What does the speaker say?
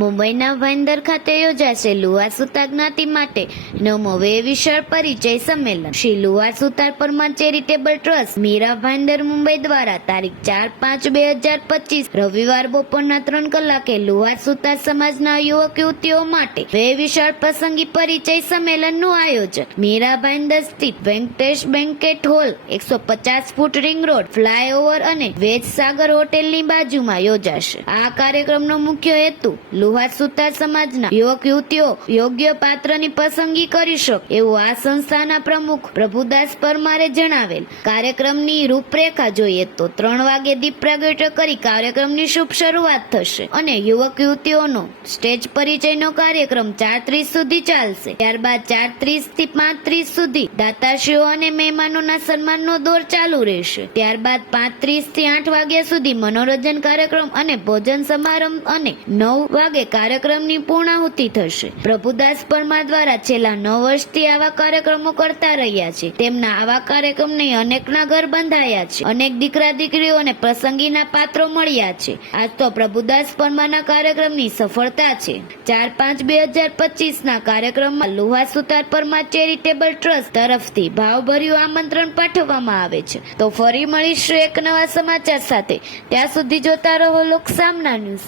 મુંબઈના ભાઈંદર ખાતે યોજાશે લુવા સુતાર જ્ઞાતિ માટે નવમો વે વિશાળ પરિચય સંમેલન. શ્રી લુવા સુતાર પરમાર ચેરિટેબલ ટ્રસ્ટ મીરા ભાઈંદર મુંબઈ દ્વારા તારીખ ચાર પાંચ બે હજાર પચીસ રવિવાર બપોરના ત્રણ કલાકે લુવા સુતાર સમાજના યુવક યુવતીઓ માટે વે વિશાળ પ્રસંગી પરિચય સંમેલનનું આયોજન. મીરા ભાઈંદર સ્થિત વેંકટેશ બેન્કેટ હોલ એકસો પચાસ ફૂટ રિંગ રોડ ફ્લાયઓવર અને વેજ સાગર હોટેલની બાજુમાં યોજાશે. આ કાર્યક્રમનો મુખ્ય હેતુ લુહાર સુતાર સમાજના યુવક, યુવતીઓ યોગ્ય પાત્રની પસંદગી કરી શકે એવું આ સંસ્થાના પ્રમુખ પ્રભુદાસ પરમારે જણાવેલ. કાર્યક્રમની રૂપરેખા જોઈએ તો ત્રણ વાગે દીપ પ્રાગટ્ય કરી કાર્યક્રમની શુભ શરૂઆત થશે અને યુવક, યુવતીઓનો સ્ટેજ પરિચયનો કાર્યક્રમ ચાર ત્રીસ સુધી ચાલશે. ત્યારબાદ ચાર ત્રીસથી પાંચ ત્રીસ સુધી દાતાશ્રીઓ અને મહેમાનોના સન્માનનો દોર ચાલુ રહેશે. ત્યારબાદ પાંત્રીસથી આઠ વાગ્યા સુધી મનોરંજન કાર્યક્રમ અને ભોજન સમારંભ અને નવ વાગે કાર્યક્રમની પૂર્ણાહુતિ થશે. પ્રભુદાસ પરમાર દ્વારા છેલ્લા નવ વર્ષથી આવા કાર્યક્રમો કરતા રહ્યા છે. તેમના આવા કાર્યક્રમને અનેકના ઘર બંધાયા છે. અનેક દીકરા દીકરીઓને પ્રસંગીના પાત્રો મળ્યા છે. આજ તો પ્રભુદાસ પરમારના કાર્યક્રમની સફળતા છે. ચાર પાંચ બે હજાર પચીસ ના કાર્યક્રમમાં લુહા સુતાર પરમાર ચેરિટેબલ ટ્રસ્ટ તરફથી ભાવભર્યું આમંત્રણ પાઠવવામાં આવે છે. તો ફરી મળીશું એક નવા સમાચાર સાથે. ત્યાં સુધી જોતા રહો લોક સામના ન્યૂઝ.